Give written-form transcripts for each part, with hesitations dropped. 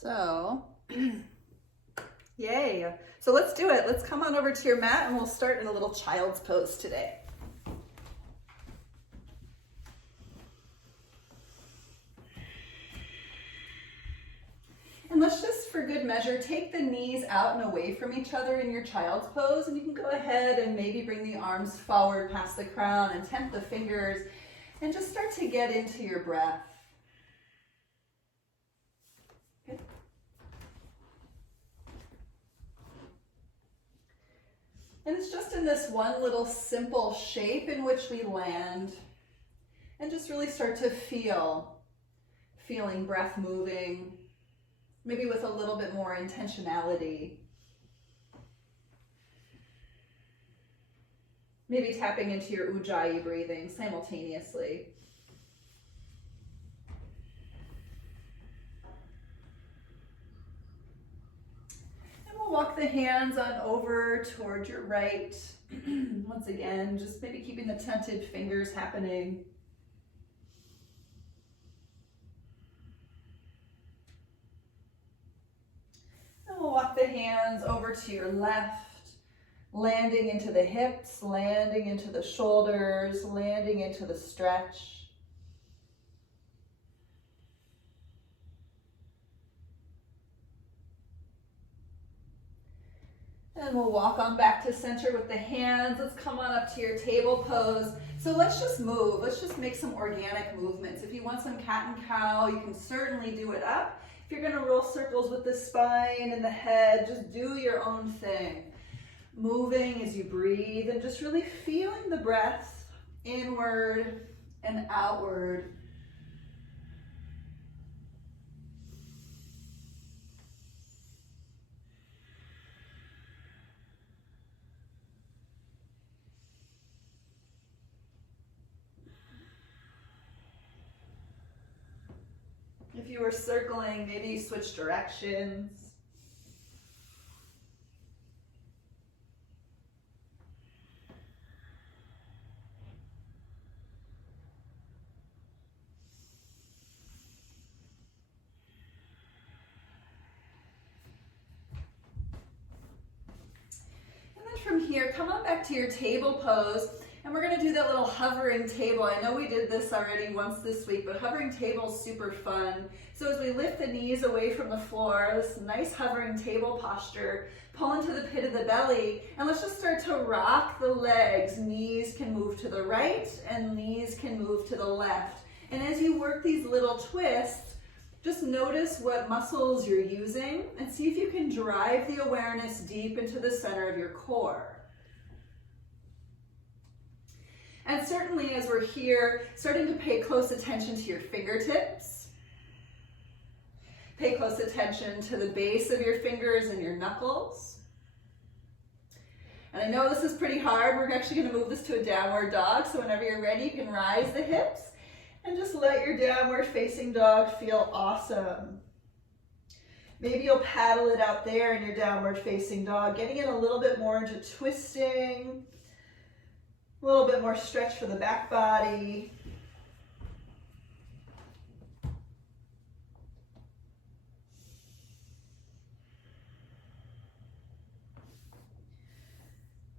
So, yay. So let's do it. Let's come on over to your mat and we'll start in a little child's pose today. And let's just, for good measure, take the knees out and away from each other in your child's pose. And you can go ahead and maybe bring the arms forward past the crown and tent the fingers and just start to get into your breath. Good. And it's just in this one little simple shape in which we land and just really start to feeling breath moving, maybe with a little bit more intentionality. Maybe tapping into your ujjayi breathing simultaneously. And we'll walk the hands on over toward your right. Once again, just maybe keeping the tented fingers happening. We'll walk the hands over to your left, landing into the hips, landing into the shoulders, landing into the stretch. And we'll walk on back to center with the hands. Let's come on up to your table pose. So let's just move. Let's just make some organic movements. If you want some cat and cow, you can certainly do it up. If you're going to roll circles with the spine and the head, just do your own thing. Moving as you breathe and just really feeling the breath inward and outward. If you were circling, maybe switch directions. And then from here, come on back to your table pose. And we're going to do that little hovering table. I know we did this already once this week, but hovering table is super fun. So as we lift the knees away from the floor, this nice hovering table posture, pull into the pit of the belly, and let's just start to rock the legs. Knees can move to the right and knees can move to the left. And as you work these little twists, just notice what muscles you're using and see if you can drive the awareness deep into the center of your core. And certainly as we're here, starting to pay close attention to your fingertips. Pay close attention to the base of your fingers and your knuckles. And I know this is pretty hard. We're actually going to move this to a downward dog. So whenever you're ready, you can rise the hips and just let your downward facing dog feel awesome. Maybe you'll paddle it out there in your downward facing dog, getting it a little bit more into twisting. A little bit more stretch for the back body.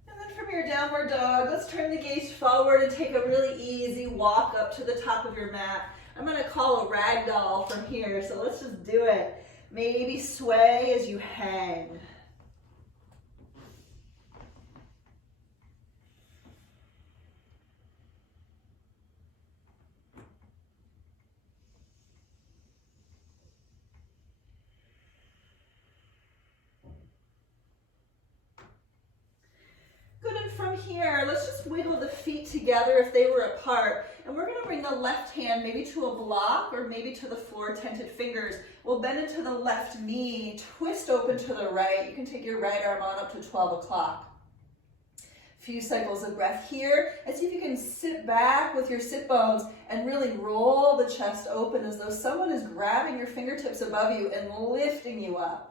And then from your downward dog, let's turn the gaze forward and take a really easy walk up to the top of your mat. I'm going to call a ragdoll from here, so let's just do it. Maybe sway as you hang. From here, let's just wiggle the feet together if they were apart. And we're going to bring the left hand maybe to a block or maybe to the floor, tented fingers. We'll bend into the left knee, twist open to the right. You can take your right arm on up to 12 o'clock. A few cycles of breath here. And see if you can sit back with your sit bones and really roll the chest open as though someone is grabbing your fingertips above you and lifting you up.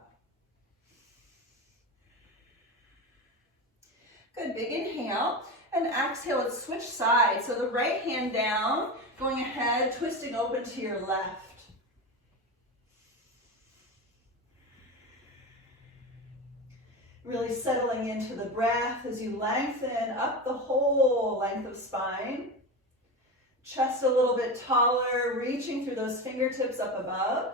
Good, big inhale, and exhale, let's switch sides. So the right hand down, going ahead, twisting open to your left. Really settling into the breath as you lengthen up the whole length of spine. Chest a little bit taller, reaching through those fingertips up above.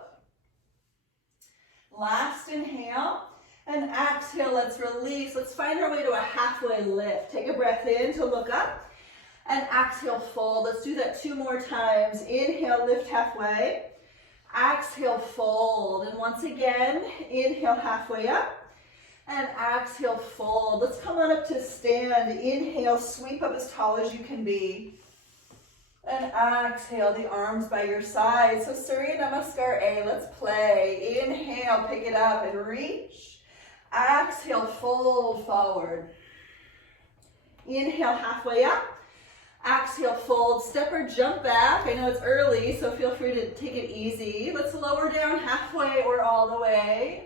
Last inhale, and exhale, let's release. Let's find our way to a halfway lift. Take a breath in to look up, and exhale, fold. Let's do that 2 more times. Inhale, lift halfway. Exhale, fold. And once again, inhale halfway up. And exhale, fold. Let's come on up to stand. Inhale, sweep up as tall as you can be. And exhale, the arms by your side. So Surya Namaskar A, let's play. Inhale, pick it up and reach. Exhale, fold forward. Inhale, halfway up. Exhale, fold, step or jump back. I know it's early, so feel free to take it easy. Let's lower down halfway or all the way.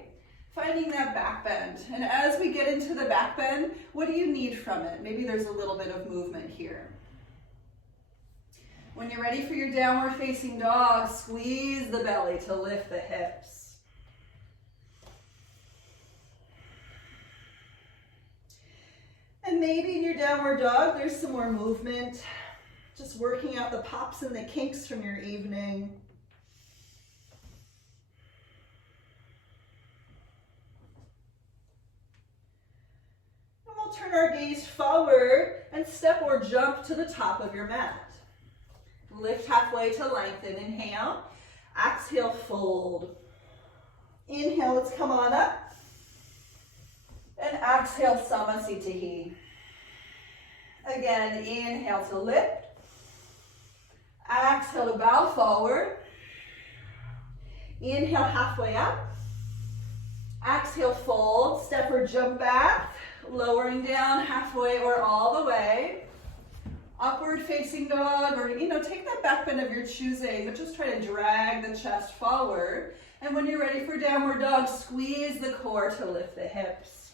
Finding that back bend. And as we get into the back bend, what do you need from it? Maybe there's a little bit of movement here. When you're ready for your downward facing dog, squeeze the belly to lift the hips. And maybe in your downward dog, there's some more movement. Just working out the pops and the kinks from your evening. Turn our gaze forward and step or jump to the top of your mat. Lift halfway to lengthen. Inhale. Exhale, fold. Inhale, let's come on up. And exhale, Samasthiti. Again, inhale to lift. Exhale to bow forward. Inhale, halfway up. Exhale, fold. Step or jump back. Lowering down halfway or all the way. Upward facing dog, or take that back bend of your choosing, but just try to drag the chest forward. And when you're ready for downward dog, squeeze the core to lift the hips.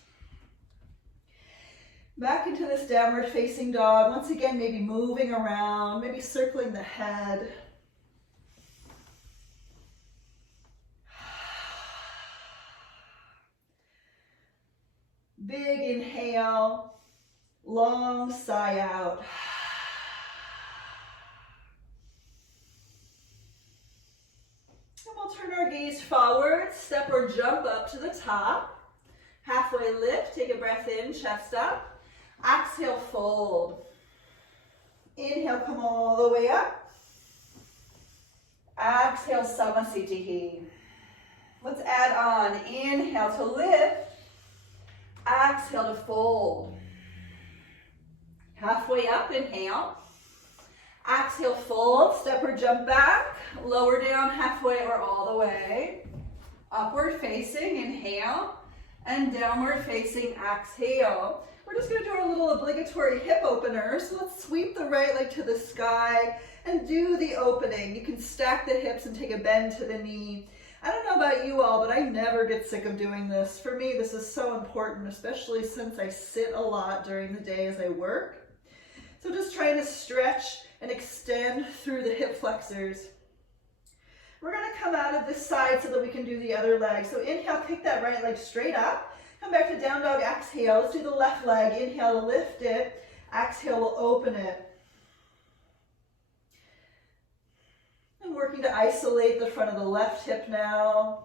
Back into this downward facing dog. Once again, maybe moving around, maybe circling the head. Big inhale, long sigh out. And we'll turn our gaze forward, step or jump up to the top. Halfway lift, take a breath in, chest up. Exhale, fold. Inhale, come all the way up. Exhale, Samasthiti. Let's add on. Inhale to lift. Exhale to fold. Halfway up, inhale. Exhale, fold, step or jump back. Lower down halfway or all the way. Upward facing, inhale. And downward facing, exhale. We're just going to do our little obligatory hip opener. So let's sweep the right leg to the sky and do the opening. You can stack the hips and take a bend to the knee. I don't know about you all, but I never get sick of doing this. For me, this is so important, especially since I sit a lot during the day as I work. So just trying to stretch and extend through the hip flexors. We're going to come out of this side so that we can do the other leg. So inhale, kick that right leg straight up. Come back to down dog, exhale. Let's do the left leg. Inhale, lift it. Exhale, we'll open it. And working to isolate the front of the left hip now.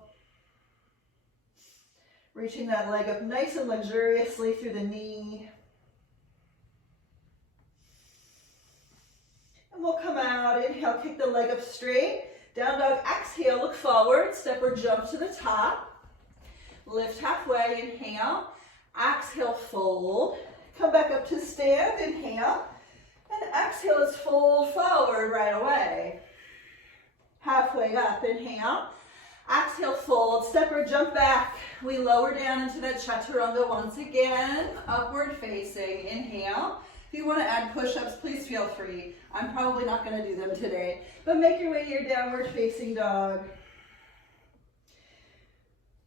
Reaching that leg up nice and luxuriously through the knee. And we'll come out. Inhale, kick the leg up straight. Down dog, exhale, look forward. Step or jump to the top. Lift halfway, inhale. Exhale, fold. Come back up to stand, inhale. And exhale is fold forward right away. Halfway up, inhale. Exhale, fold, step or jump back. We lower down into that chaturanga once again. Upward facing, inhale. If you want to add push-ups, please feel free. I'm probably not going to do them today. But make your way to your downward facing dog.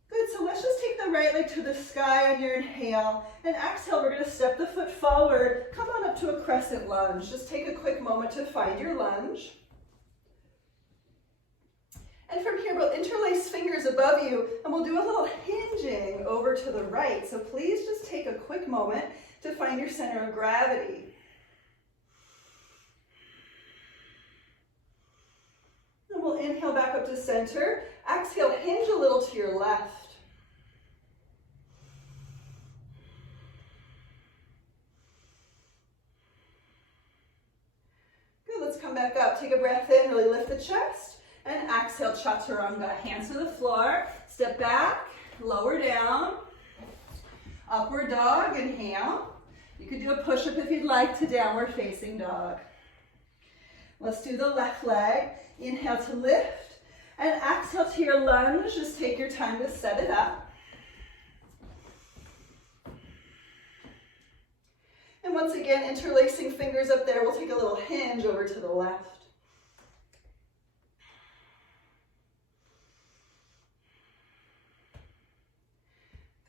Good, so let's just take the right leg to the sky on your inhale. And exhale, we're going to step the foot forward. Come on up to a crescent lunge. Just take a quick moment to find your lunge. And from here, here, we'll interlace fingers above you and we'll do a little hinging over to the right. So please just take a quick moment to find your center of gravity. And we'll inhale back up to center. Exhale, hinge a little to your left. Good, let's come back up. Take a breath in, really lift the chest. And exhale, chaturanga. Hands to the floor. Step back, lower down. Upward dog, inhale. You could do a push-up if you'd like to downward facing dog. Let's do the left leg. Inhale to lift. And exhale to your lunge. Just take your time to set it up. And once again, interlacing fingers up there, we'll take a little hinge over to the left.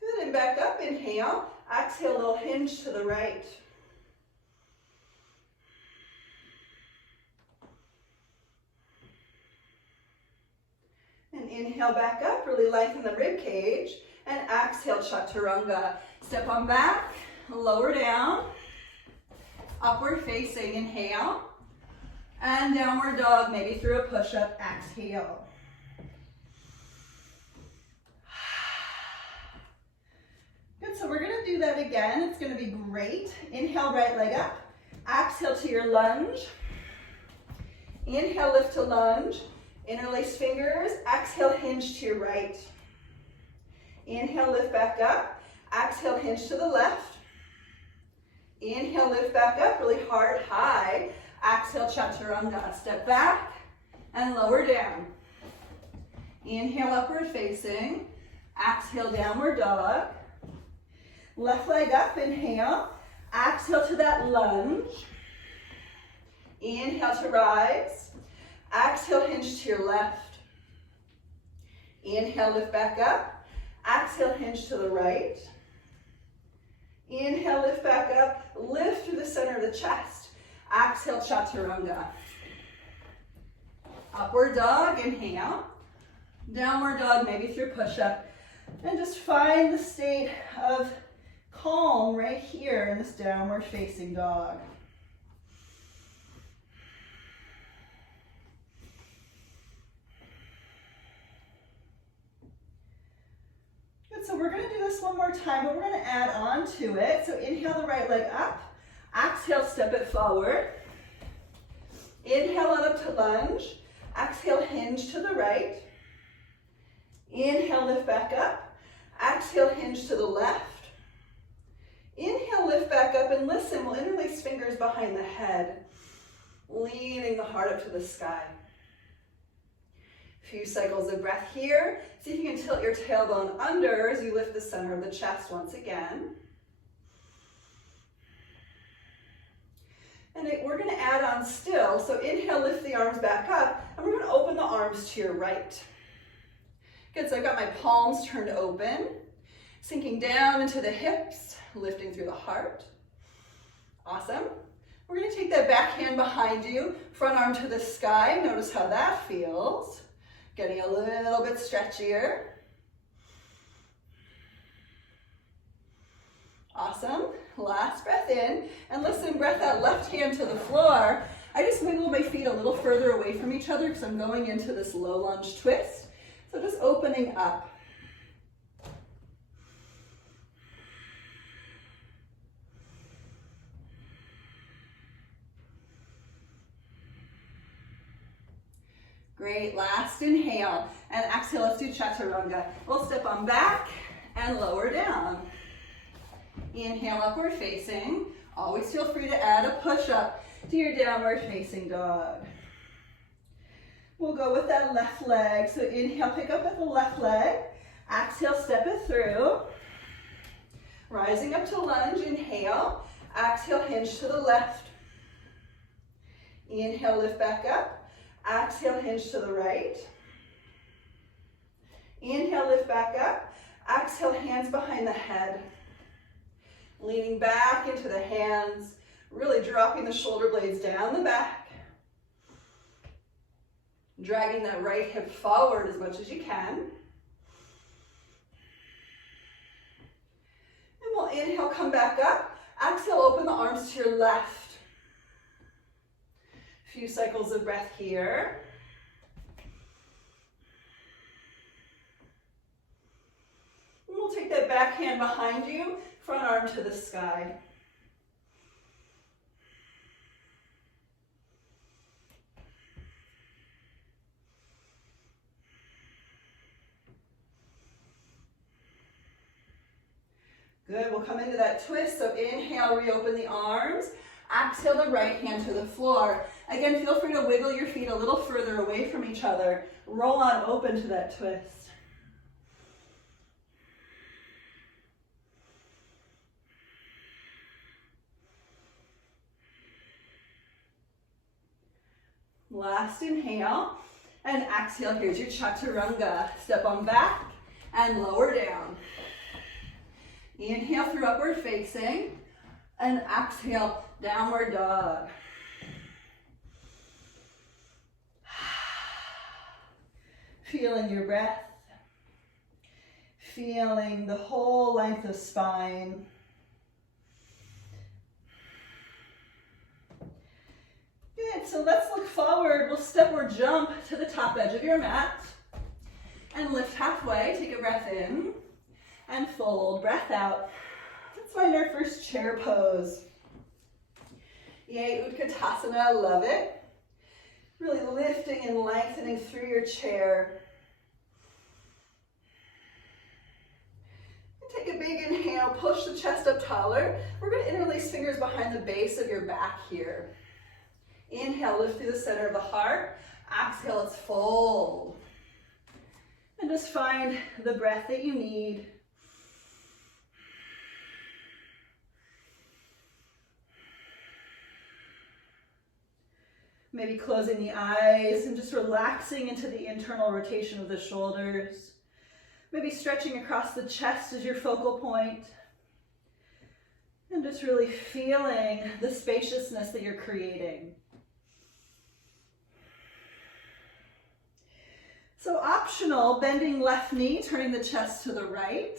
Good, and back up, inhale. Exhale, a little hinge to the right. And inhale back up, really lengthen the rib cage. And exhale, chaturanga. Step on back, lower down. Upward facing, inhale. And downward dog, maybe through a push-up, exhale. Good, so we're gonna do that again. It's gonna be great. Inhale, right leg up. Exhale to your lunge. Inhale, lift to lunge. Interlace fingers. Exhale, hinge to your right. Inhale, lift back up. Exhale, hinge to the left. Inhale, lift back up, really hard, high. Exhale, chaturanga. Step back and lower down. Inhale, upward facing. Exhale, downward dog. Left leg up, inhale. Exhale to that lunge. Inhale to rise. Exhale, hinge to your left. Inhale, lift back up. Exhale, hinge to the right. Inhale, lift back up. Lift through the center of the chest. Exhale, chaturanga. Upward dog, inhale. Downward dog, maybe through push-up. And just find the state of calm right here in this downward facing dog. Good, so we're gonna do this one more time, but we're gonna add on to it. So inhale the right leg up, exhale, step it forward. Inhale on up to lunge, exhale, hinge to the right. Inhale, lift back up, exhale, hinge to the left. Inhale, lift back up, and listen, we'll interlace fingers behind the head, leaning the heart up to the sky. A few cycles of breath here. See if you can tilt your tailbone under as you lift the center of the chest once again. And we're going to add on still. So inhale, lift the arms back up, and we're going to open the arms to your right. Good, so I've got my palms turned open, sinking down into the hips, lifting through the heart. Awesome. We're going to take that back hand behind you, front arm to the sky. Notice how that feels. Getting a little bit stretchier. Awesome. Last breath in. And listen, breath out, left hand to the floor. I just wiggle my feet a little further away from each other because I'm going into this low lunge twist. So just opening up. Great, last inhale, and exhale, let's do chaturanga. We'll step on back and lower down. Inhale, upward facing. Always feel free to add a push-up to your downward facing dog. We'll go with that left leg. So inhale, pick up at the left leg. Exhale, step it through. Rising up to lunge, inhale. Exhale, hinge to the left. Inhale, lift back up. Exhale, hinge to the right. Inhale, lift back up. Exhale, hands behind the head. Leaning back into the hands, really dropping the shoulder blades down the back. Dragging that right hip forward as much as you can. And we'll inhale, come back up. Exhale, open the arms to your left. A few cycles of breath here. And we'll take that back hand behind you, front arm to the sky. Good, we'll come into that twist, so inhale, reopen the arms. Exhale the right hand to the floor. Again, feel free to wiggle your feet a little further away from each other. Roll on open to that twist. Last inhale, and exhale, here's your chaturanga. Step on back and lower down. Inhale through upward facing, and exhale, downward dog. Feeling your breath, feeling the whole length of spine. Good, so let's look forward. We'll step or jump to the top edge of your mat, and lift halfway. Take a breath in. And fold, breath out. Let's find our first chair pose. Yay, Utkatasana, love it. Really lifting and lengthening through your chair. And take a big inhale, push the chest up taller. We're going to interlace fingers behind the base of your back here. Inhale, lift through the center of the heart. Exhale, let's fold. And just find the breath that you need. Maybe closing the eyes and just relaxing into the internal rotation of the shoulders. Maybe stretching across the chest as your focal point. And just really feeling the spaciousness that you're creating. So optional, bending left knee, turning the chest to the right.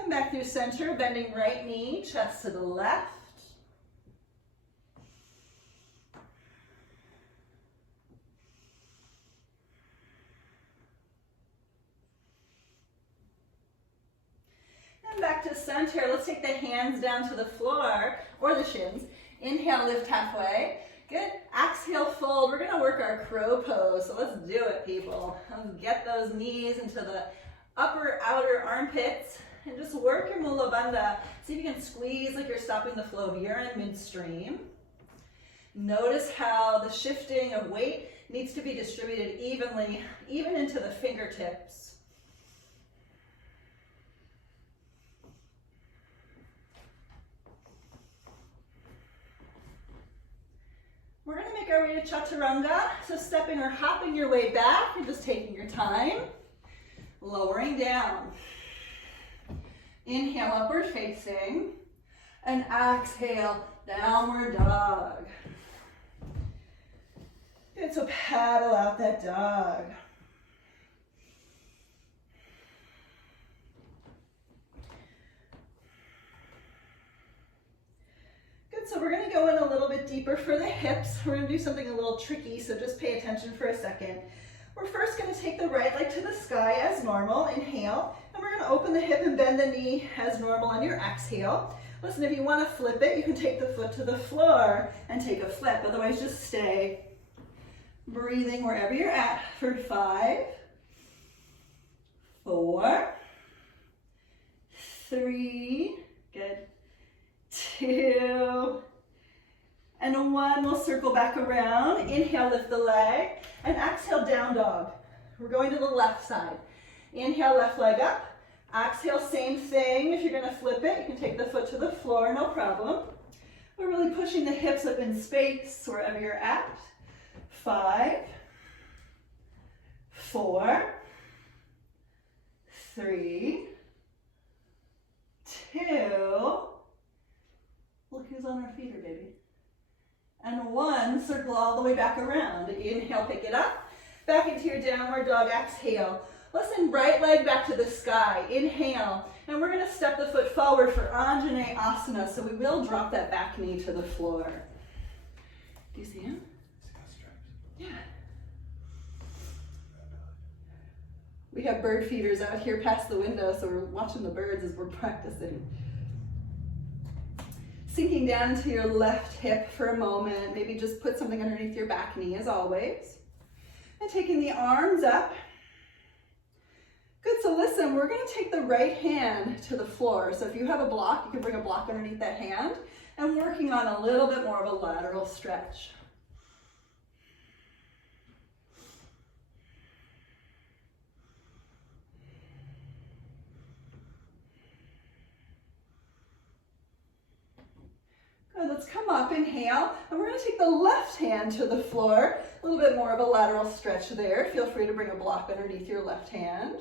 And back through center, bending right knee, chest to the left. And back to center. Let's take the hands down to the floor or the shins. Inhale, lift halfway. Good. Exhale, fold. We're going to work our crow pose. So let's do it, people. Let's get those knees into the upper outer armpits. And just work your mula bandha. See if you can squeeze like you're stopping the flow of urine midstream. Notice how the shifting of weight needs to be distributed evenly, even into the fingertips. We're going to make our way to chaturanga. So stepping or hopping your way back, you're just taking your time. Lowering down. Inhale, upward facing, and exhale, downward dog. Good, so paddle out that dog. Good, so we're gonna go in a little bit deeper for the hips. We're gonna do something a little tricky, so just pay attention for a second. We're first gonna take the right leg to the sky as normal, inhale. And we're going to open the hip and bend the knee as normal on your exhale. Listen, if you want to flip it, you can take the foot to the floor and take a flip. Otherwise, just stay breathing wherever you're at for 5, 4, 3, good, 2, and 1. We'll circle back around. Inhale, lift the leg, and exhale, down dog. We're going to the left side. Inhale, left leg up. Exhale, same thing. If you're going to flip it, you can take the foot to the floor, no problem. We're really pushing the hips up in space wherever you're at. 5, 4, 3, 2. Look who's on our feet, baby. And 1, circle all the way back around. Inhale, pick it up. Back into your downward dog, exhale. Listen, right leg back to the sky. Inhale. And we're gonna step the foot forward for Anjanae Asana. So we will drop that back knee to the floor. Do you see him? Yeah. We have bird feeders out here past the window, so we're watching the birds as we're practicing. Sinking down into your left hip for a moment. Maybe just put something underneath your back knee as always. And taking the arms up. Good, so listen, we're gonna take the right hand to the floor. So if you have a block, you can bring a block underneath that hand and working on a little bit more of a lateral stretch. Let's come up, inhale, and we're going to take the left hand to the floor. A little bit more of a lateral stretch there. Feel free to bring a block underneath your left hand.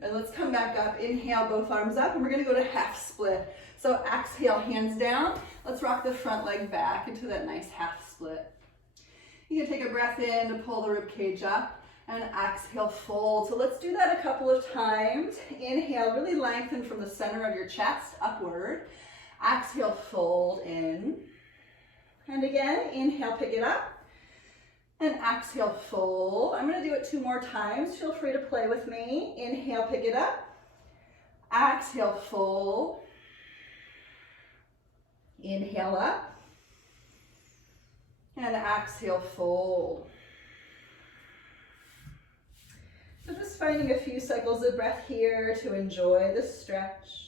Good, let's come back up. Inhale, both arms up, and we're going to go to half split. So exhale, hands down. Let's rock the front leg back into that nice half split. You can take a breath in to pull the rib cage up and exhale, fold. So let's do that a couple of times. Inhale, really lengthen from the center of your chest upward. Exhale, fold in. And again, inhale, pick it up. And exhale, fold. I'm going to do it 2 more times. Feel free to play with me. Inhale, pick it up. Exhale, fold. Inhale up, and exhale, fold. So just finding a few cycles of breath here to enjoy the stretch.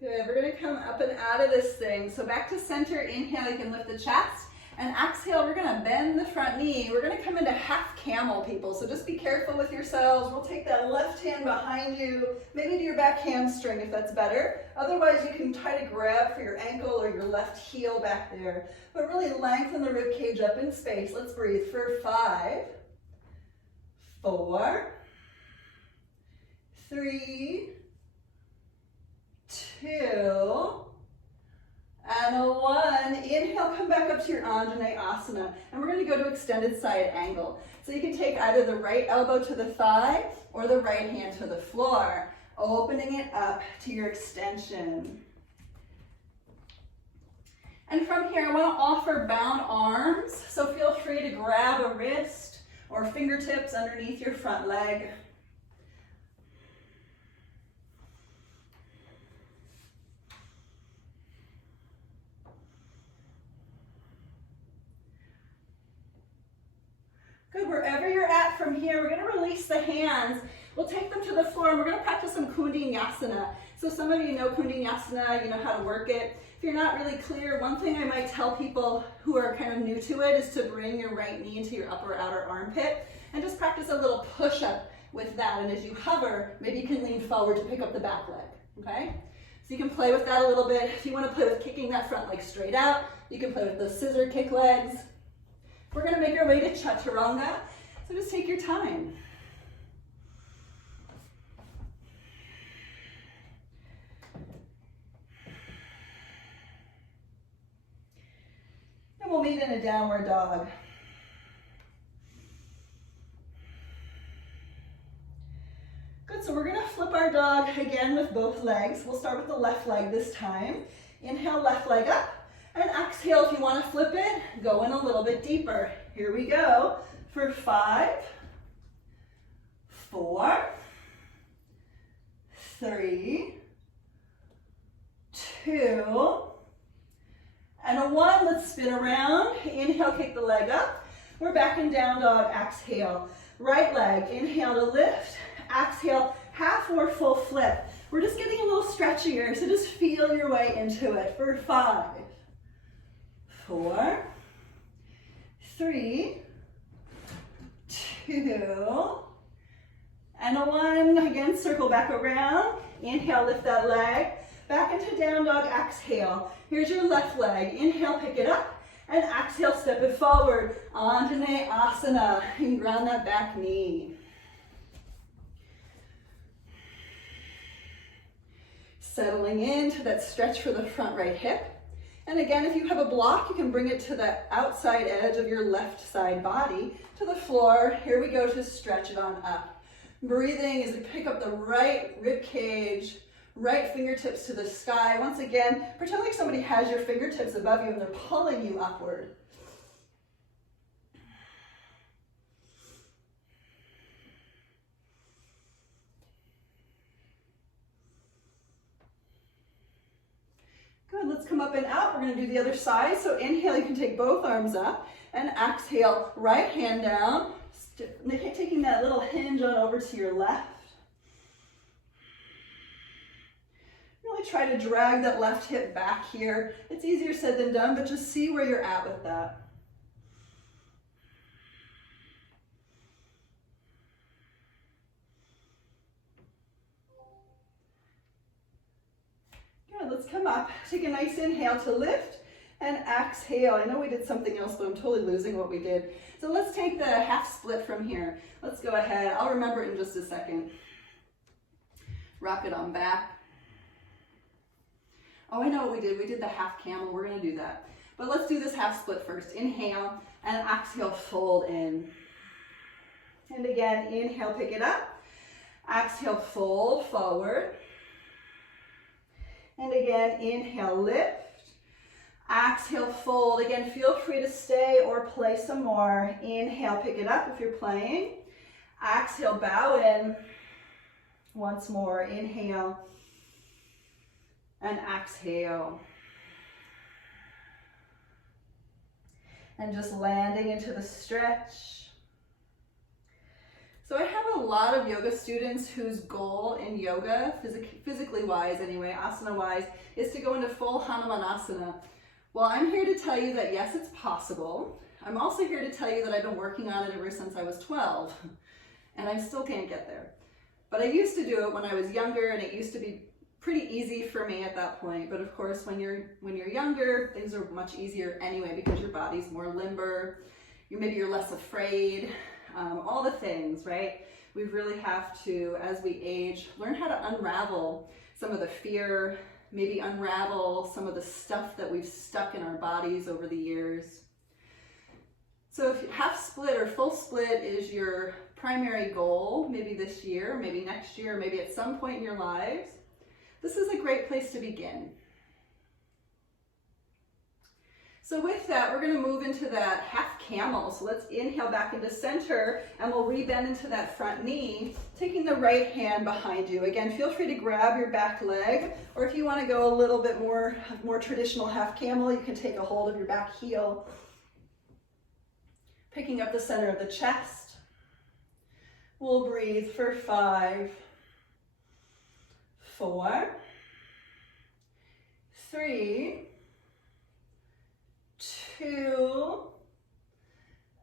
Good, we're gonna come up and out of this thing. So back to center, inhale, you can lift the chest. And exhale, we're gonna bend the front knee. We're gonna come into half camel, people. So just be careful with yourselves. We'll take that left hand behind you, maybe to your back hamstring if that's better. Otherwise, you can try to grab for your ankle or your left heel back there. But really lengthen the rib cage up in space. Let's breathe for 5, 4, 3, 2, and a 1. Inhale, come back up to your Anjanae Asana. And we're going to go to extended side angle. So you can take either the right elbow to the thigh or the right hand to the floor, opening it up to your extension. And from here, I want to offer bound arms. So feel free to grab a wrist or fingertips underneath your front leg. Good, wherever you're at from here, we're gonna release the hands. We'll take them to the floor and we're gonna practice some koundinyasana. So some of you know koundinyasana, you know how to work it. If you're not really clear, one thing I might tell people who are kind of new to it is to bring your right knee into your upper outer armpit and just practice a little push-up with that. And as you hover, maybe you can lean forward to pick up the back leg, okay? So you can play with that a little bit. If you wanna play with kicking that front leg straight out, you can play with the scissor kick legs. We're going to make our way to chaturanga, so just take your time. And we'll meet in a downward dog. Good, so we're going to flip our dog again with both legs. We'll start with the left leg this time. Inhale, left leg up. And exhale, if you want to flip it, go in a little bit deeper. Here we go for 5, 4, 3, 2, and a 1. Let's spin around. Inhale, kick the leg up. We're back in down dog. Exhale. Right leg. Inhale to lift. Exhale, half or full flip. We're just getting a little stretchier, so just feel your way into it for 5, 4, 3, 2, and a 1. Again, circle back around. Inhale, lift that leg. Back into down dog, exhale. Here's your left leg. Inhale, pick it up. And exhale, step it forward. Anjanae Asana. And ground that back knee. Settling into that stretch for the front right hip. And again, if you have a block, you can bring it to the outside edge of your left side body to the floor. Here we go to stretch it on up. Breathing as we pick up the right rib cage, right fingertips to the sky. Once again, pretend like somebody has your fingertips above you and they're pulling you upward. Good, let's come up and out. We're gonna do the other side. So inhale, you can take both arms up, and exhale, right hand down, taking that little hinge on over to your left. Really try to drag that left hip back here. It's easier said than done, but just see where you're at with that. Good, let's come up. Take a nice inhale to lift and exhale. I know we did something else, but I'm totally losing what we did. So let's take the half split from here. Let's go ahead. I'll remember it in just a second. Rock it on back. Oh, I know what we did. We did the half camel. We're going to do that. But let's do this half split first. Inhale and exhale, fold in. And again, inhale, pick it up. Exhale, fold forward. And again, inhale, lift. Exhale, fold. Again, feel free to stay or play some more. Inhale, pick it up if you're playing. Exhale, bow in. Once more, inhale. And exhale. And just landing into the stretch. So I have a lot of yoga students whose goal in yoga, physically wise anyway, asana wise, is to go into full Hanumanasana. Well, I'm here to tell you that yes, it's possible. I'm also here to tell you that I've been working on it ever since I was 12, and I still can't get there. But I used to do it when I was younger, and it used to be pretty easy for me at that point. But of course, when you're younger, things are much easier anyway because your body's more limber. Maybe you're less afraid. All the things, right? We really have to, as we age, learn how to unravel some of the fear, maybe unravel some of the stuff that we've stuck in our bodies over the years. So if half split or full split is your primary goal, maybe this year, maybe next year, maybe at some point in your lives, this is a great place to begin. So with that, we're going to move into that half camel. So let's inhale back into center, and we'll rebend into that front knee, taking the right hand behind you. Again, feel free to grab your back leg, or if you want to go a little bit more traditional half camel, you can take a hold of your back heel. Picking up the center of the chest. We'll breathe for 5, 4, 3, 2,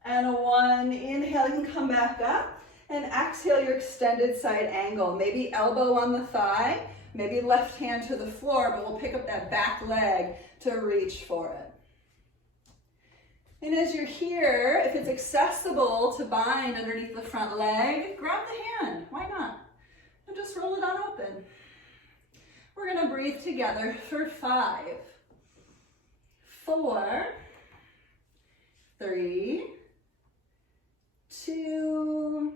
and a 1. Inhale, you can come back up, and exhale your extended side angle. Maybe elbow on the thigh, maybe left hand to the floor, but we'll pick up that back leg to reach for it. And as you're here, if it's accessible to bind underneath the front leg, grab the hand. Why not? And just roll it on open. We're going to breathe together for 5, 4, 3, 2,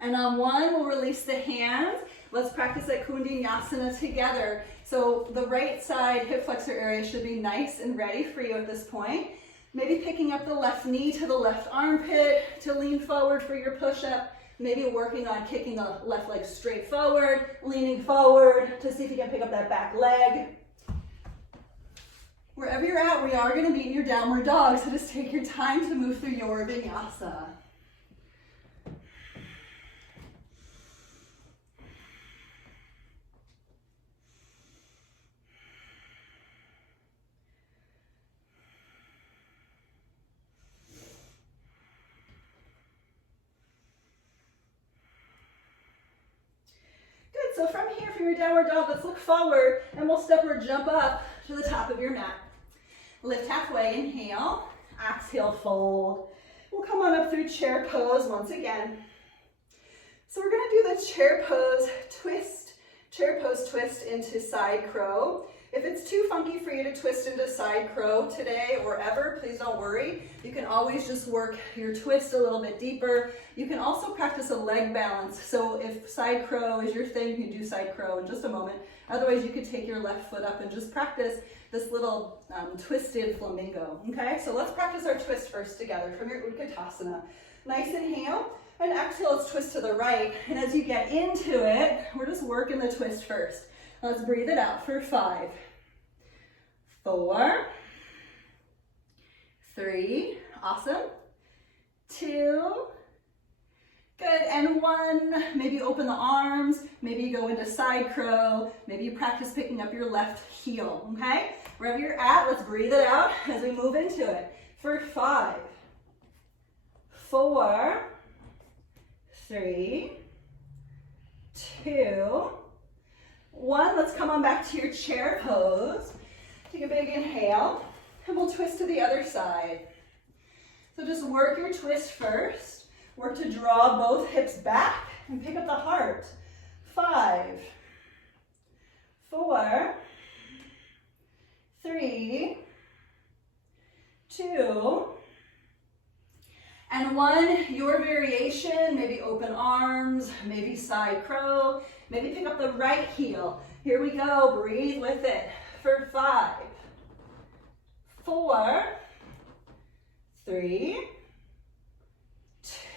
and on 1, we'll release the hands. Let's practice that koundinyasana together. So the right side hip flexor area should be nice and ready for you at this point. Maybe picking up the left knee to the left armpit to lean forward for your push-up. Maybe working on kicking the left leg straight forward, leaning forward to see if you can pick up that back leg. Wherever you're at, we are going to be in your downward dog, so just take your time to move through your vinyasa. So from here, from your downward dog, let's look forward and we'll step or jump up to the top of your mat. Lift halfway, inhale, exhale, fold. We'll come on up through chair pose once again. So we're gonna do the chair pose twist into side crow. If it's too funky for you to twist into side crow today or ever, please don't worry. You can always just work your twist a little bit deeper. You can also practice a leg balance. So if side crow is your thing, you can do side crow in just a moment. Otherwise, you could take your left foot up and just practice this little twisted flamingo, okay? So let's practice our twist first together from your Utkatasana. Nice inhale, and exhale, let's twist to the right. And as you get into it, we're just working the twist first. Let's breathe it out for 5, 4, 3, awesome, 2, good, and 1, maybe open the arms, maybe you go into side crow, maybe you practice picking up your left heel, okay? Wherever you're at, let's breathe it out as we move into it. For 5, 4, 3, 2, 1. Let's come on back to your chair pose. Take a big inhale, and we'll twist to the other side. So just work your twist first. Work to draw both hips back and pick up the heart. 5, 4, 3, 2, and 1. Your variation, maybe open arms, maybe side crow, maybe pick up the right heel. Here we go, breathe with it. For 5, 4, 3,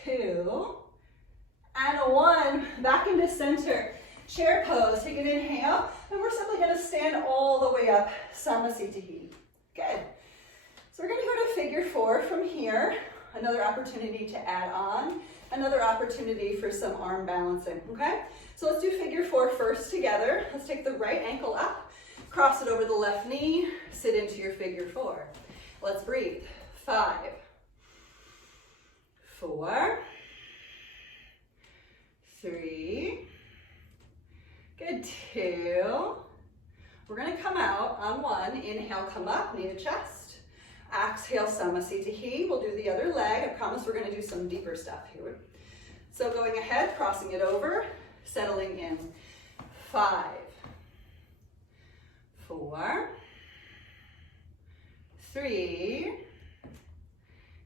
2, and 1. Back into center. Chair pose, take an inhale, and we're simply gonna stand all the way up, Samasthiti. Good. So we're gonna go to figure 4 from here. Another opportunity to add on, another opportunity for some arm balancing, okay? So let's do figure 4 first together. Let's take the right ankle up, cross it over the left knee, sit into your figure 4. Let's breathe. 5, 4, 3, good, 2. We're gonna come out on 1. Inhale, come up, knee to chest. Exhale, Samasthiti. We'll do the other leg. I promise we're gonna do some deeper stuff here. So going ahead, crossing it over, settling in. 5, 4, 3,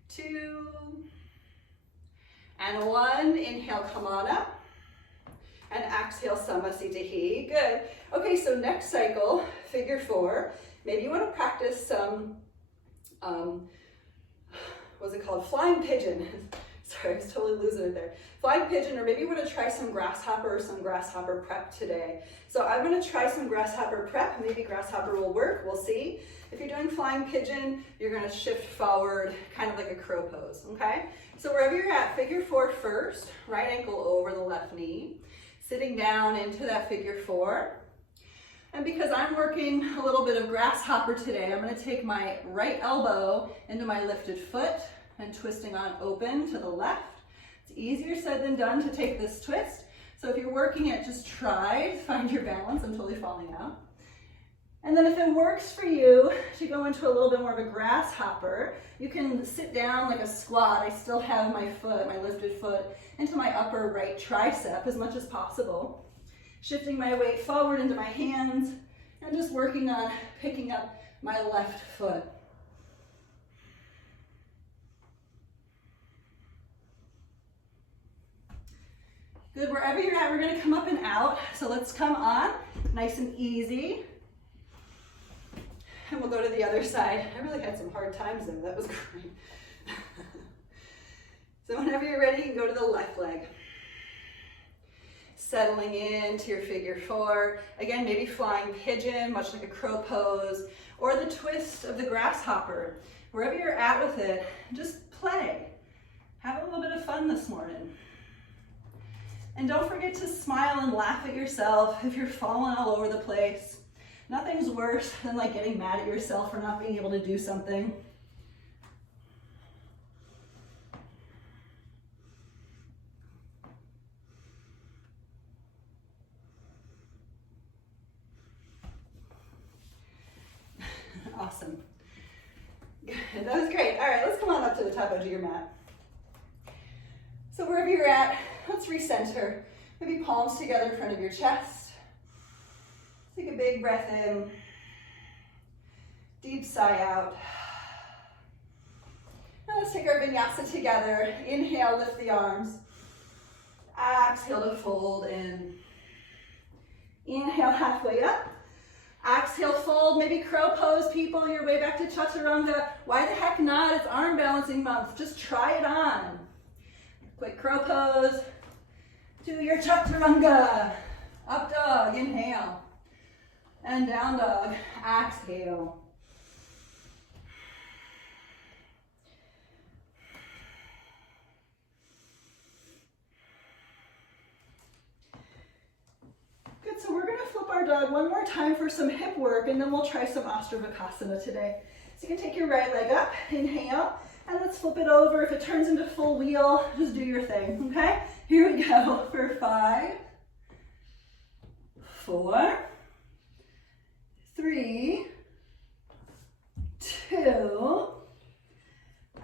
2, and 1. Inhale, come on up. And exhale, Samasthiti. Good. Okay, so next cycle, figure 4. Maybe you want to practice some what's it called? Flying pigeon. Sorry, I was totally losing it there. Flying pigeon, or maybe you want to try some grasshopper or some grasshopper prep today. So I'm going to try some grasshopper prep. Maybe grasshopper will work. We'll see. If you're doing flying pigeon, you're going to shift forward, kind of like a crow pose, okay? So wherever you're at, figure 4 first. Right ankle over the left knee. Sitting down into that figure 4. And because I'm working a little bit of grasshopper today, I'm going to take my right elbow into my lifted foot and twisting on open to the left. It's easier said than done to take this twist. So if you're working it, just try to find your balance. I'm totally falling out. And then if it works for you to go into a little bit more of a grasshopper, you can sit down like a squat. I still have my foot, my lifted foot, into my upper right tricep as much as possible. Shifting my weight forward into my hands and just working on picking up my left foot. Good, wherever you're at, we're gonna come up and out. So let's come on, nice and easy. And we'll go to the other side. I really had some hard times there, that was great. So whenever you're ready, you can go to the left leg. Settling into your figure 4. Again, maybe flying pigeon, much like a crow pose, or the twist of the grasshopper. Wherever you're at with it, just play. Have a little bit of fun this morning. And don't forget to smile and laugh at yourself if you're falling all over the place. Nothing's worse than like getting mad at yourself for not being able to do something. Awesome. Good. That was great. All right, let's come on up to the top edge of your mat. So wherever you're at, let's recenter. Maybe palms together in front of your chest. Take a big breath in. Deep sigh out. Now let's take our vinyasa together. Inhale, lift the arms. Exhale to fold in. Inhale, halfway up. Exhale, fold. Maybe crow pose, people. Your way back to chaturanga. Why the heck not? It's arm balancing month. Just try it on. Quick crow pose. Do your chaturanga. Up dog, inhale. And down dog, exhale. Good, so we're gonna flip our dog one more time for some hip work, and then we'll try some astavarasana today. So you can take your right leg up, inhale, and let's flip it over. If it turns into full wheel, just do your thing, okay? Here we go for 5, 4, 3, 2,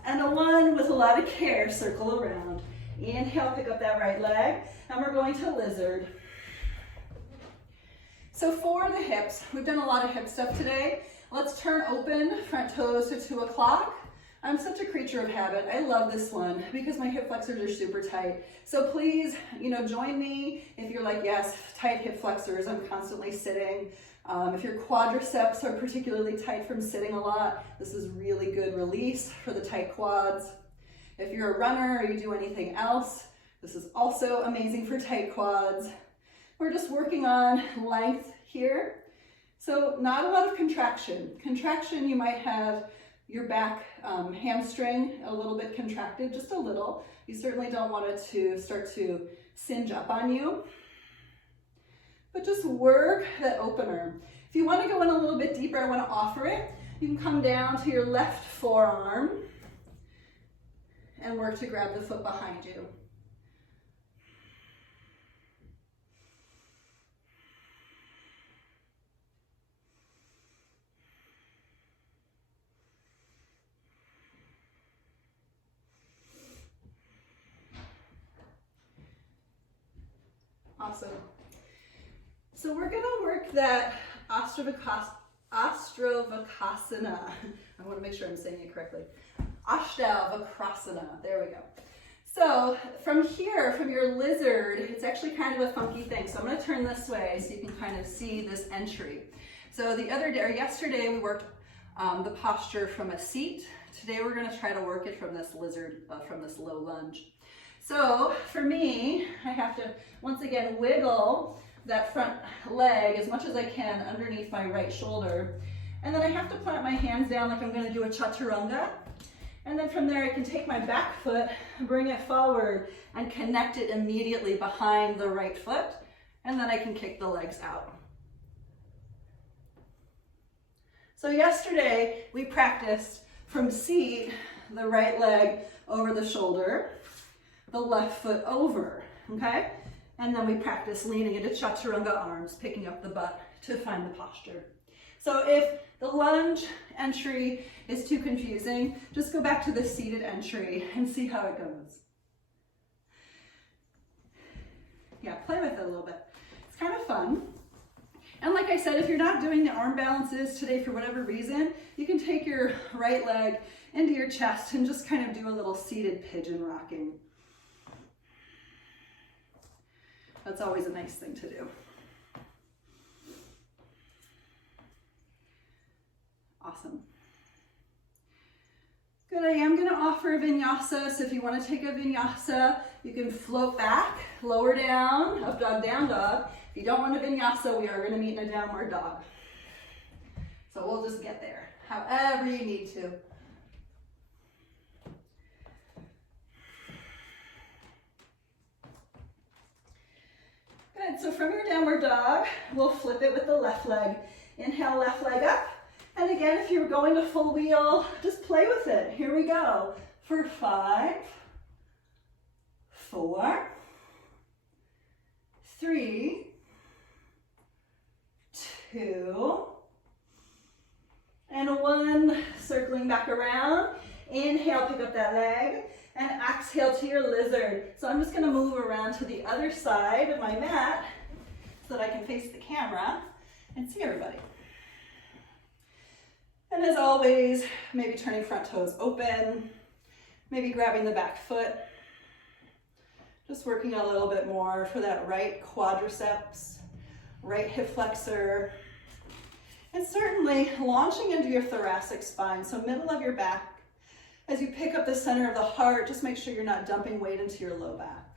and a 1 with a lot of care. Circle around. Inhale, pick up that right leg, and we're going to lizard. So for the hips, we've done a lot of hip stuff today. Let's turn open, front toes to 2 o'clock. I'm such a creature of habit. I love this one because my hip flexors are super tight. So please, join me if you're like, yes, tight hip flexors. I'm constantly sitting. If your quadriceps are particularly tight from sitting a lot, this is really good release for the tight quads. If you're a runner or you do anything else, this is also amazing for tight quads. We're just working on length here. So not a lot of contraction. Contraction, you might have your back hamstring a little bit contracted, just a little. You certainly don't want it to start to singe up on you. But just work that opener. If you want to go in a little bit deeper, I want to offer it. You can come down to your left forearm and work to grab the foot behind you. Awesome. So we're going to work that Ashtavakrasana. I want to make sure I'm saying it correctly. Ashtavakrasana. There we go. So from here, from your lizard, it's actually kind of a funky thing. So I'm going to turn this way so you can kind of see this entry. So yesterday we worked the posture from a seat. Today we're going to try to work it from this lizard, from this low lunge. So for me, I have to, once again, wiggle that front leg as much as I can underneath my right shoulder. And then I have to plant my hands down like I'm going to do a chaturanga. And then from there, I can take my back foot, bring it forward, and connect it immediately behind the right foot. And then I can kick the legs out. So yesterday, we practiced from seat, the right leg over the shoulder, the left foot over, okay? And then we practice leaning into chaturanga arms, picking up the butt to find the posture. So if the lunge entry is too confusing, just go back to the seated entry and see how it goes. Yeah, play with it a little bit. It's kind of fun. And like I said, if you're not doing the arm balances today for whatever reason, you can take your right leg into your chest and just kind of do a little seated pigeon rocking. That's always a nice thing to do. Awesome. Good, I am going to offer a vinyasa, so if you want to take a vinyasa, you can float back, lower down, up dog, down dog. If you don't want a vinyasa, we are going to meet in a downward dog. So we'll just get there, however you need to. Good, so from your downward dog, we'll flip it with the left leg. Inhale, left leg up. And again, if you're going to full wheel, just play with it. Here we go. For 5, 4, 3, 2, And one, circling back around. Inhale, pick up that leg, and exhale to your lizard. So I'm just gonna move around to the other side of my mat so that I can face the camera and see everybody. And as always, maybe turning front toes open, maybe grabbing the back foot, just working a little bit more for that right quadriceps, right hip flexor, and certainly launching into your thoracic spine, so middle of your back. As you pick up the center of the heart, just make sure you're not dumping weight into your low back.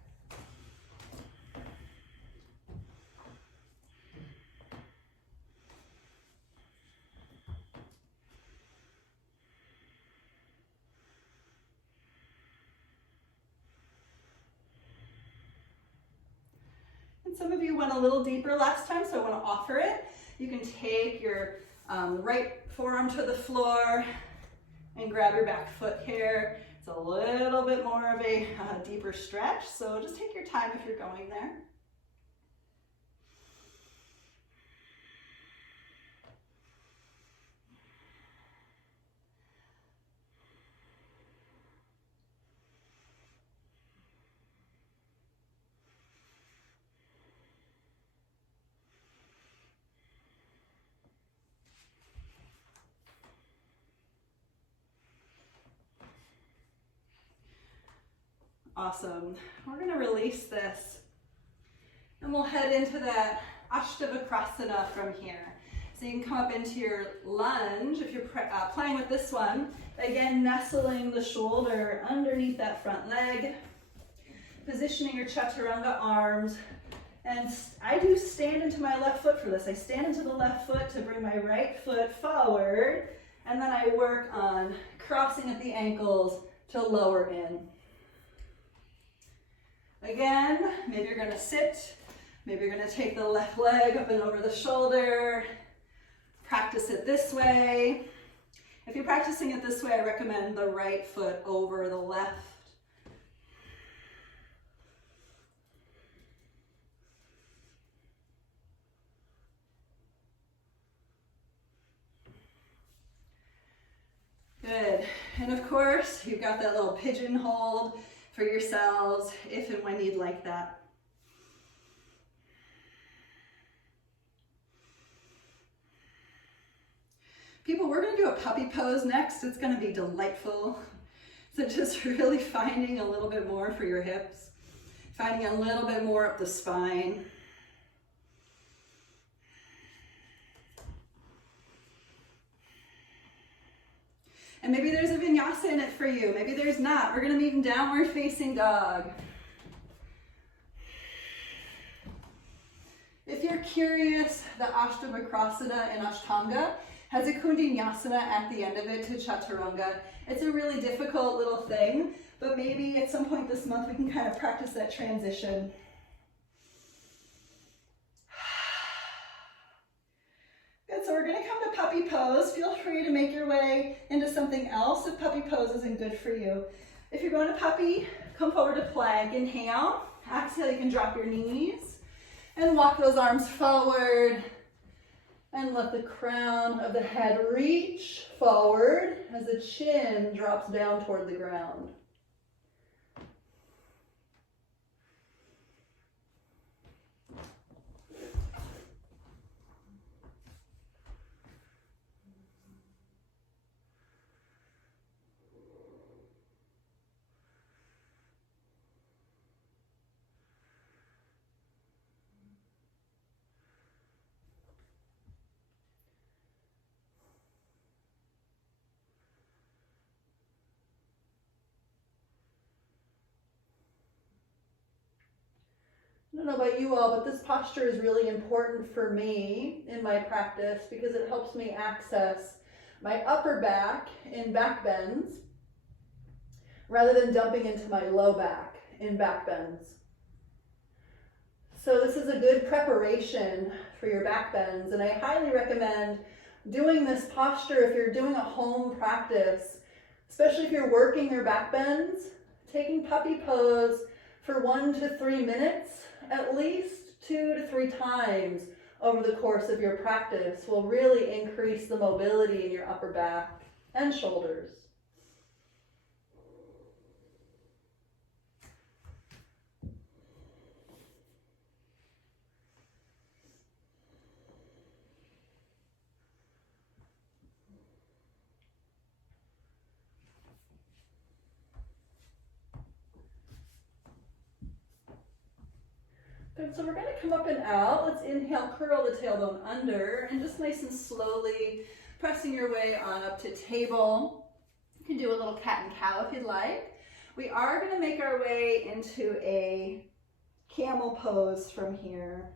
And some of you went a little deeper last time, so I want to offer it. You can take your right forearm to the floor and grab your back foot here. It's a little bit more of a deeper stretch, so just take your time if you're going there. Awesome. We're going to release this and we'll head into that Ashtavakrasana from here. So you can come up into your lunge if you're playing with this one. Again, nestling the shoulder underneath that front leg, positioning your chaturanga arms. And I do stand into my left foot for this. I stand into the left foot to bring my right foot forward, and then I work on crossing at the ankles to lower in. Again, maybe you're gonna sit, maybe you're gonna take the left leg up and over the shoulder, practice it this way. If you're practicing it this way, I recommend the right foot over the left. Good, and of course, you've got that little pigeon hold for yourselves if and when you'd like that. People, we're gonna do a puppy pose next. It's gonna be delightful. So just really finding a little bit more for your hips, finding a little bit more up the spine. And maybe there's a vinyasa in it for you. Maybe there's not. We're gonna meet in downward facing dog. If you're curious, the Ashtavakrasana in Ashtanga has a koundinyasana at the end of it to chaturanga. It's a really difficult little thing, but maybe at some point this month we can kind of practice that transition. Good, so we're gonna come to puppy pose. Feel free to make your way into something else if puppy pose isn't good for you. If you're going to puppy, come forward to plank. Inhale, exhale, you can drop your knees and walk those arms forward and let the crown of the head reach forward as the chin drops down toward the ground. I don't know about you all, but this posture is really important for me in my practice because it helps me access my upper back in back bends rather than dumping into my low back in back bends. So this is a good preparation for your back bends, and I highly recommend doing this posture if you're doing a home practice, especially if you're working your back bends, taking puppy pose for 1 to 3 minutes, at least 2 to 3 times over the course of your practice will really increase the mobility in your upper back and shoulders. Good, so we're going to come up and out. Let's inhale, curl the tailbone under, and just nice and slowly pressing your way on up to table. You can do a little cat and cow if you'd like. We are going to make our way into a camel pose from here.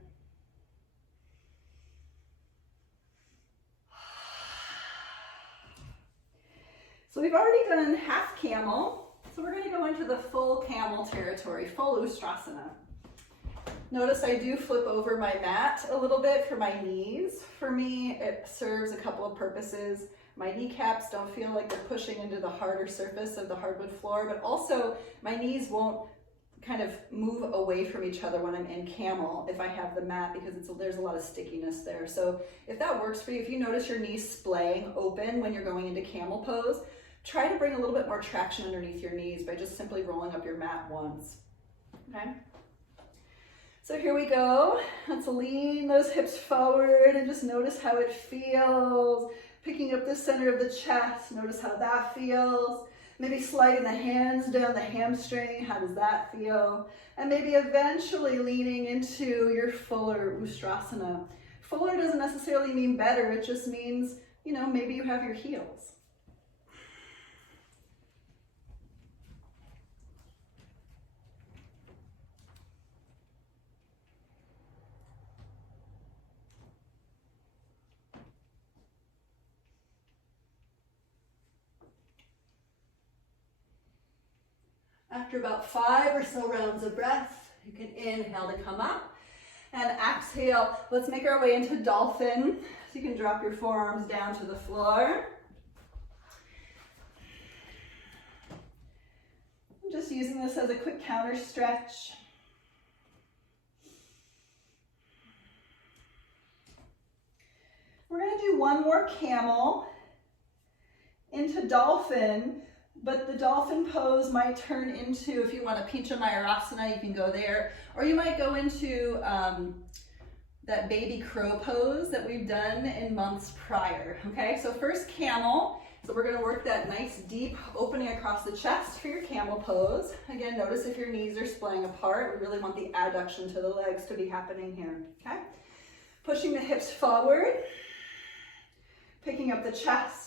So we've already done half camel, so we're going to go into the full camel territory, full Ustrasana. Notice I do flip over my mat a little bit for my knees. For me, it serves a couple of purposes. My kneecaps don't feel like they're pushing into the harder surface of the hardwood floor, but also my knees won't kind of move away from each other when I'm in camel if I have the mat, because there's a lot of stickiness there. So if that works for you, if you notice your knees splaying open when you're going into camel pose, try to bring a little bit more traction underneath your knees by just simply rolling up your mat once. Okay? So here we go. Let's lean those hips forward and just notice how it feels. Picking up the center of the chest, notice how that feels. Maybe sliding the hands down the hamstring, how does that feel? And maybe eventually leaning into your fuller Ustrasana. Fuller doesn't necessarily mean better, it just means, you know, maybe you have your heels. After about 5 or so rounds of breath, you can inhale to come up and exhale. Let's make our way into dolphin. So you can drop your forearms down to the floor. I'm just using this as a quick counter stretch. We're going to do one more camel into dolphin. But the dolphin pose might turn into, if you want a Pigeon Asana, you can go there. Or you might go into that baby crow pose that we've done in months prior, okay? So first camel. So we're gonna work that nice deep opening across the chest for your camel pose. Again, notice if your knees are splaying apart. We really want the adduction to the legs to be happening here, okay? Pushing the hips forward, picking up the chest.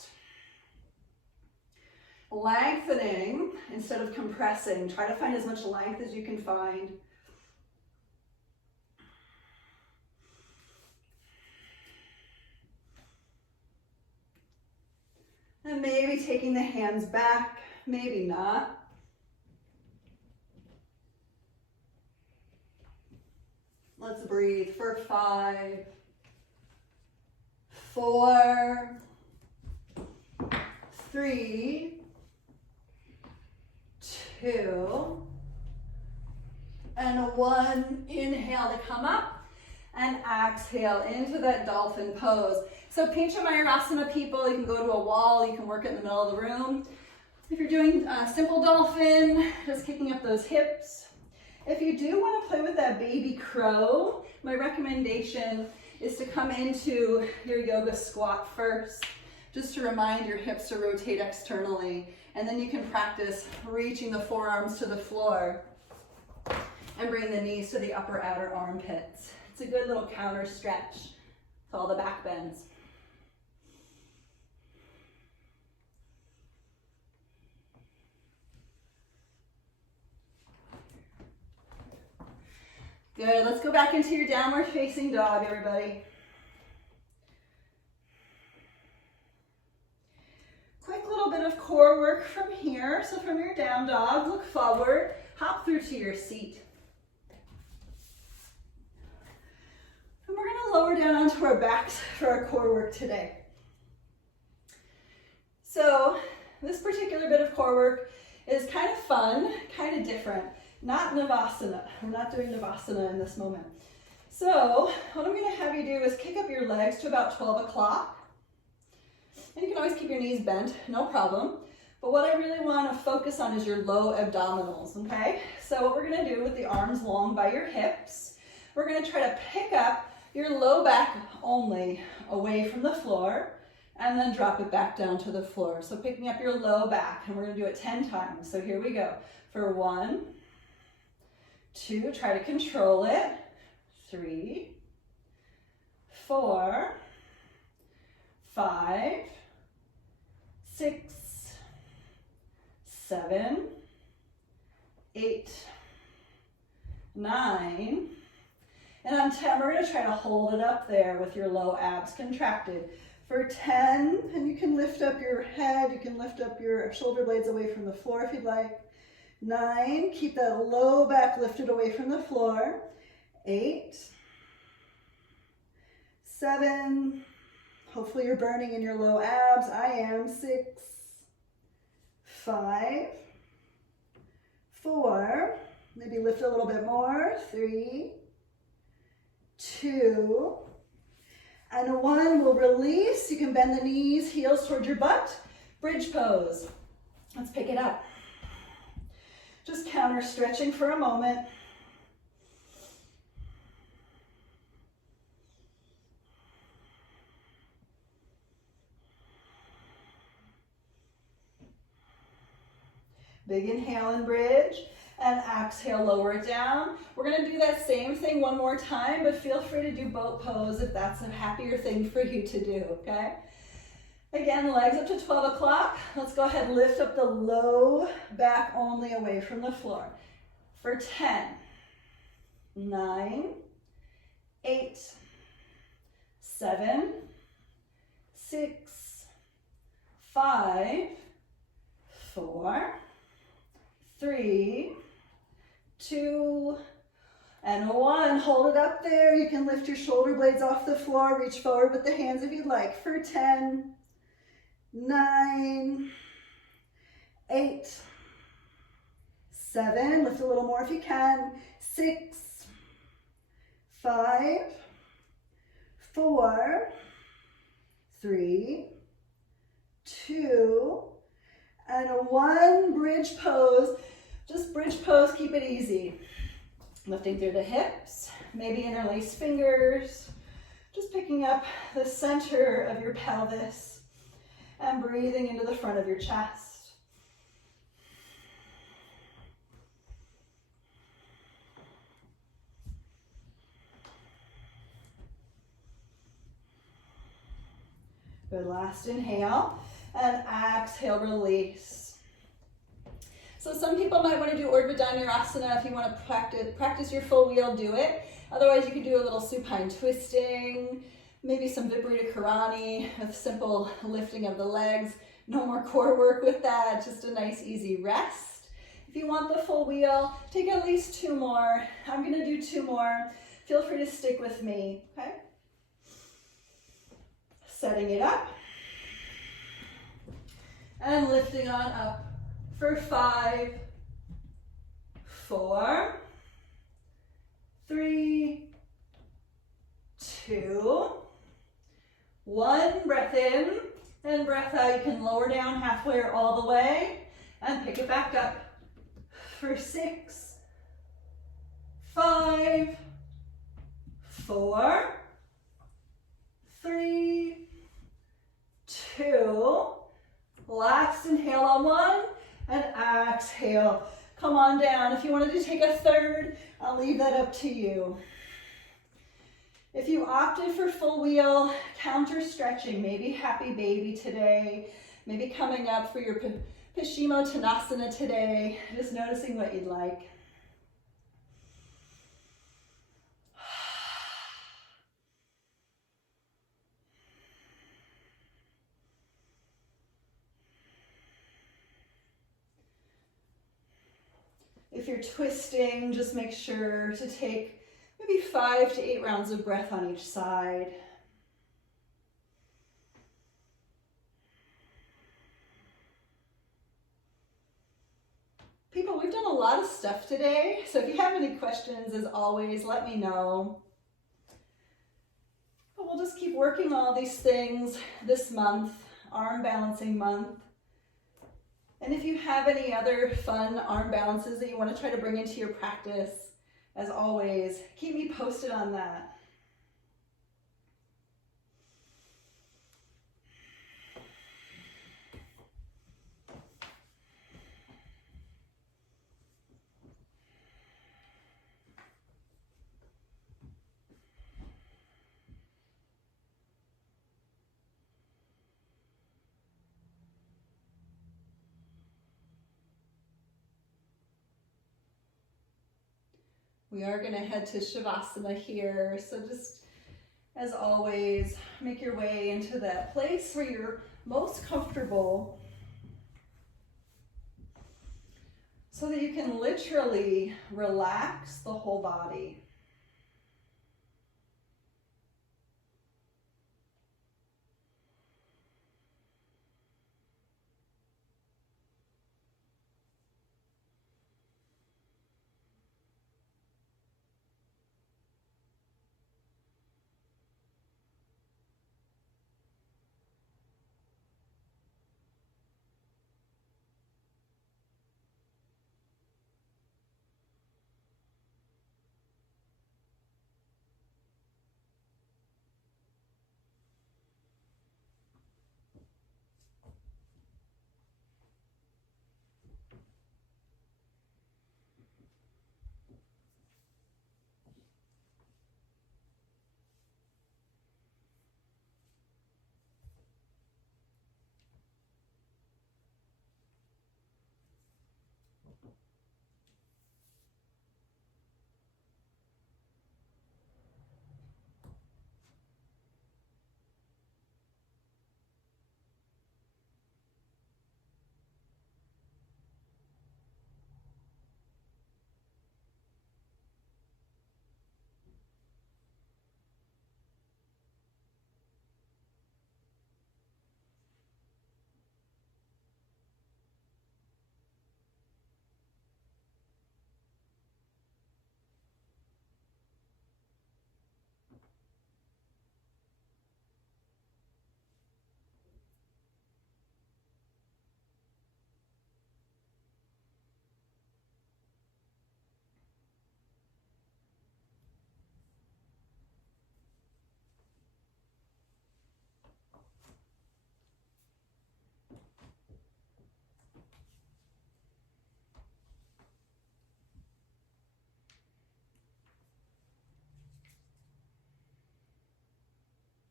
Lengthening instead of compressing. Try to find as much length as you can find. And maybe taking the hands back, maybe not. Let's breathe for 5, 4, 3, 2, and 1. Inhale to come up and exhale into that dolphin pose. So Pigeon Asana people, you can go to a wall, you can work it in the middle of the room. If you're doing simple dolphin, just kicking up those hips. If you do want to play with that baby crow, my recommendation is to come into your yoga squat first, just to remind your hips to rotate externally. And then you can practice reaching the forearms to the floor and bring the knees to the upper outer armpits. It's a good little counter stretch to all the back bends. Good, let's go back into your downward facing dog, everybody. Quick little bit of core work from here. So from your down dog, look forward, hop through to your seat. And we're gonna lower down onto our backs for our core work today. So this particular bit of core work is kind of fun, kind of different. Not Navasana. We're not doing Navasana in this moment. So what I'm gonna have you do is kick up your legs to about 12 o'clock. And you can always keep your knees bent, no problem. But what I really want to focus on is your low abdominals, okay? So what we're going to do with the arms long by your hips, we're going to try to pick up your low back only away from the floor and then drop it back down to the floor. So picking up your low back, and we're going to do it 10 times. So here we go. For 1, 2, try to control it. 3, 4, 5, 6, 7, 8, 9, and on 10, we're going to try to hold it up there with your low abs contracted. For 10, and you can lift up your head, you can lift up your shoulder blades away from the floor if you'd like. 9, keep that low back lifted away from the floor. 8, 7, hopefully you're burning in your low abs. I am. 6, 5, 4, maybe lift a little bit more. 3, 2, and 1. We'll release. You can bend the knees, heels towards your butt. Bridge pose. Let's pick it up. Just counter stretching for a moment. Big inhale and bridge, and exhale, lower it down. We're gonna do that same thing one more time, but feel free to do boat pose if that's a happier thing for you to do, okay? Again, legs up to 12 o'clock. Let's go ahead and lift up the low back only away from the floor. For 10, 9, 8, 7, 6, 5, 4, 3, 2, and 1. Hold it up there. You can lift your shoulder blades off the floor. Reach forward with the hands if you'd like. For 10, 9, 8, 7. Lift a little more if you can. 6, 5, 4, 3, 2, and 1. Bridge pose. Just bridge pose, keep it easy. Lifting through the hips, maybe interlace fingers, just picking up the center of your pelvis and breathing into the front of your chest. Good, last inhale, and exhale, release. So some people might want to do Asana. If you want to practice your full wheel, do it. Otherwise, you could do a little supine twisting, maybe some Viparita Karani with simple lifting of the legs. No more core work with that, just a nice easy rest. If you want the full wheel, take at least 2 more. I'm going to do 2 more. Feel free to stick with me, okay? Setting it up and lifting on up. For 5, 4, 3, 2, 1. Breath in and breath out. You can lower down halfway or all the way and pick it back up. For 6, 5, 4, 3, 2. Last inhale on 1. And exhale. Come on down. If you wanted to take a third, I'll leave that up to you. If you opted for full wheel, counter stretching, maybe happy baby today, maybe coming up for your Paschimottanasana today, just noticing what you'd like. If you're twisting, just make sure to take maybe 5 to 8 rounds of breath on each side. People, we've done a lot of stuff today, so if you have any questions, as always, let me know. we'll just keep working all these things this month, arm balancing month. And if you have any other fun arm balances that you want to try to bring into your practice, as always, keep me posted on that. We are going to head to Shavasana here, so just as always, make your way into that place where you're most comfortable so that you can literally relax the whole body.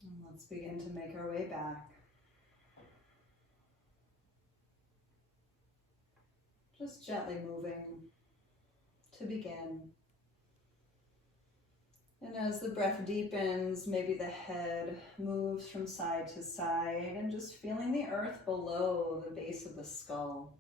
And let's begin to make our way back. Just gently moving to begin. And as the breath deepens, maybe the head moves from side to side and just feeling the earth below the base of the skull.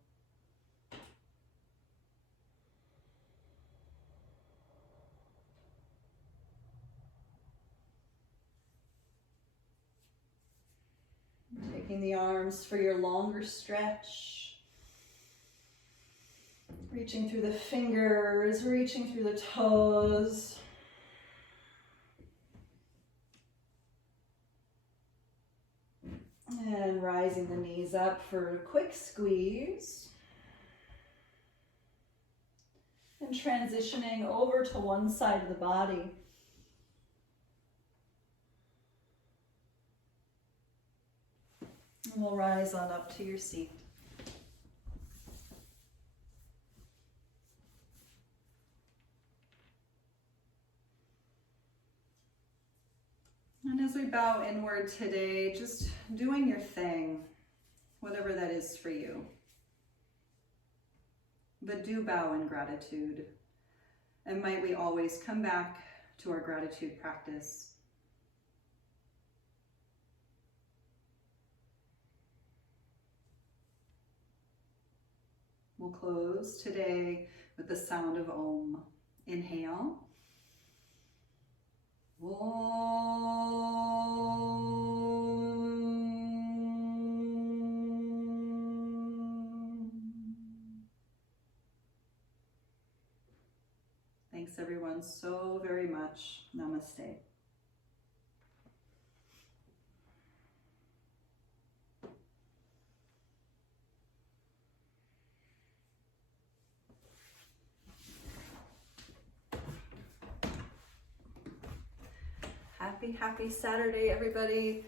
Taking the arms for your longer stretch. Reaching through the fingers, reaching through the toes. And rising the knees up for a quick squeeze. And transitioning over to one side of the body. And we'll rise on up to your seat. And as we bow inward today, just doing your thing, whatever that is for you. But do bow in gratitude. And might we always come back to our gratitude practice. We'll close today with the sound of Om. Inhale. Om. Thanks everyone so very much. Namaste. Happy Saturday, everybody.